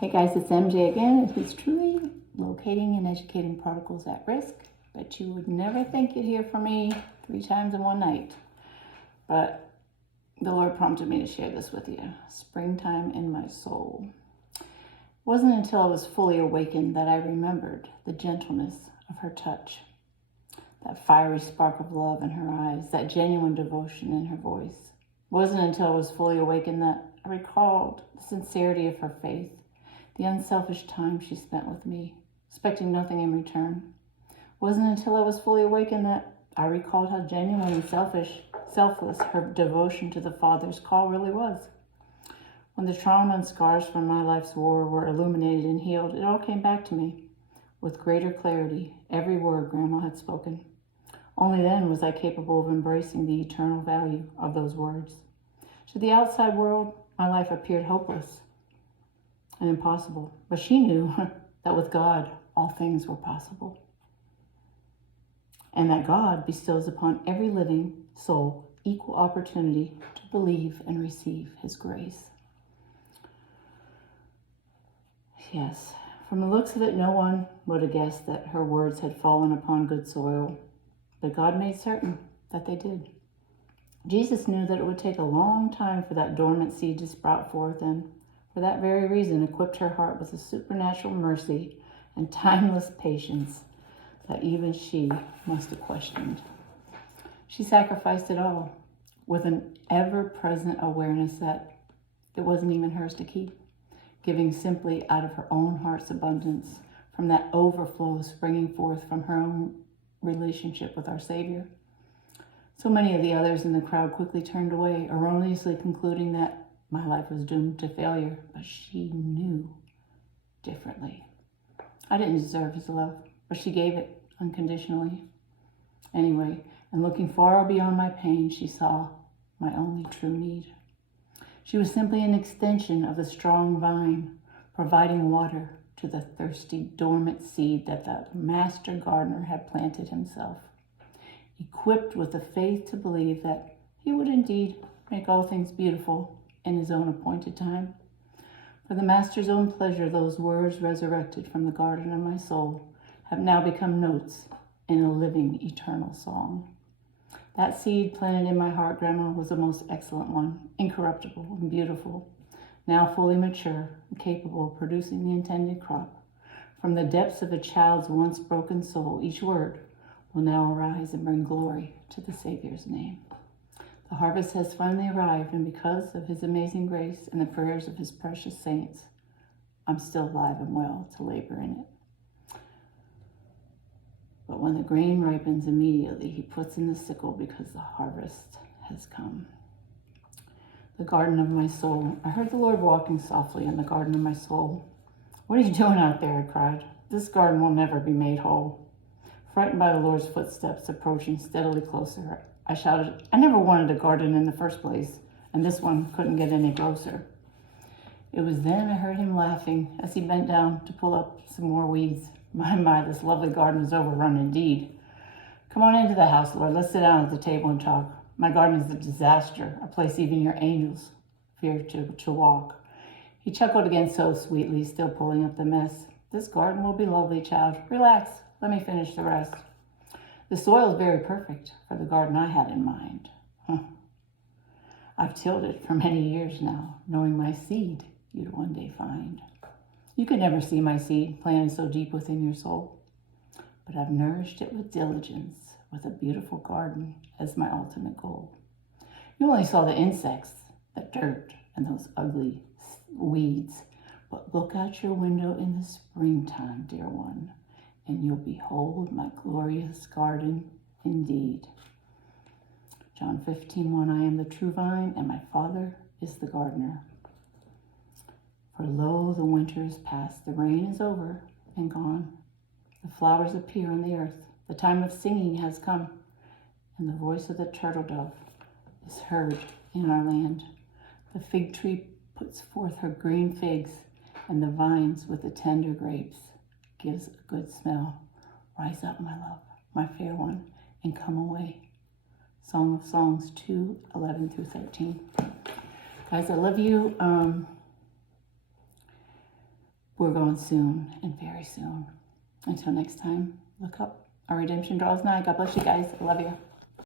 Hey guys, it's MJ again. It is truly locating and educating prodigals at risk. Bet you would never think you'd hear from me 3 times in one night. But the Lord prompted me to share this with you. Springtime in my soul. It wasn't until I was fully awakened that I remembered the gentleness of her touch, that fiery spark of love in her eyes, that genuine devotion in her voice. It wasn't until I was fully awakened that I recalled the sincerity of her faith, the unselfish time she spent with me, expecting nothing in return. It wasn't until I was fully awakened that I recalled how genuine and selfless her devotion to the Father's call really was. When the trauma and scars from my life's war were illuminated and healed, it all came back to me with greater clarity, every word Grandma had spoken. Only then was I capable of embracing the eternal value of those words. To the outside world, my life appeared hopeless and impossible, but she knew that with God, all things were possible, and that God bestows upon every living soul equal opportunity to believe and receive His grace. Yes, from the looks of it, no one would have guessed that her words had fallen upon good soil, but God made certain that they did. Jesus knew that it would take a long time for that dormant seed to sprout forth, and for that very reason equipped her heart with a supernatural mercy and timeless patience that even she must have questioned. She sacrificed it all with an ever-present awareness that it wasn't even hers to keep, giving simply out of her own heart's abundance, from that overflow springing forth from her own relationship with our Savior. So many of the others in the crowd quickly turned away, erroneously concluding that my life was doomed to failure, but she knew differently. I didn't deserve His love, but she gave it unconditionally. Anyway, and looking far beyond my pain, she saw my only true need. She was simply an extension of the strong vine, providing water to the thirsty, dormant seed that the master gardener had planted himself, equipped with the faith to believe that He would indeed make all things beautiful in His own appointed time. For the Master's own pleasure, those words resurrected from the garden of my soul have now become notes in a living, eternal song. That seed planted in my heart, Grandma, was a most excellent one, incorruptible and beautiful, now fully mature and capable of producing the intended crop. From the depths of a child's once broken soul, each word will now arise and bring glory to the Savior's name. The harvest has finally arrived, and because of His amazing grace and the prayers of His precious saints, I'm still alive and well to labor in it. But when the grain ripens immediately, He puts in the sickle because the harvest has come. The garden of my soul. I heard the Lord walking softly in the garden of my soul. "What are you doing out there?" I cried. "This garden will never be made whole." Frightened by the Lord's footsteps approaching steadily closer, I shouted, "I never wanted a garden in the first place, and this one couldn't get any closer." It was then I heard Him laughing as He bent down to pull up some more weeds. My, this lovely garden is overrun indeed. "Come on into the house, Lord. Let's sit down at the table and talk. My garden is a disaster, a place even your angels fear to walk." He chuckled again so sweetly, still pulling up the mess. "This garden will be lovely, child. Relax. Let me finish the rest. The soil is very perfect for the garden I had in mind. I've tilled it for many years now, knowing my seed you'd one day find. You could never see my seed planted so deep within your soul, but I've nourished it with diligence, with a beautiful garden as my ultimate goal. You only saw the insects, the dirt, and those ugly weeds, but look out your window in the springtime, dear one, and you'll behold my glorious garden indeed." John 15:1, "I am the true vine, and my Father is the gardener. For lo, the winter is past, the rain is over and gone. The flowers appear on the earth. The time of singing has come, and the voice of the turtle dove is heard in our land. The fig tree puts forth her green figs, and the vines with the tender grapes gives a good smell. Rise up, my love, my fair one, and come away." Song of Songs 2:11-13. Guys, I love you. we're going soon and very soon. Until next time, look up. Our redemption draws nigh. God bless you guys. I love you.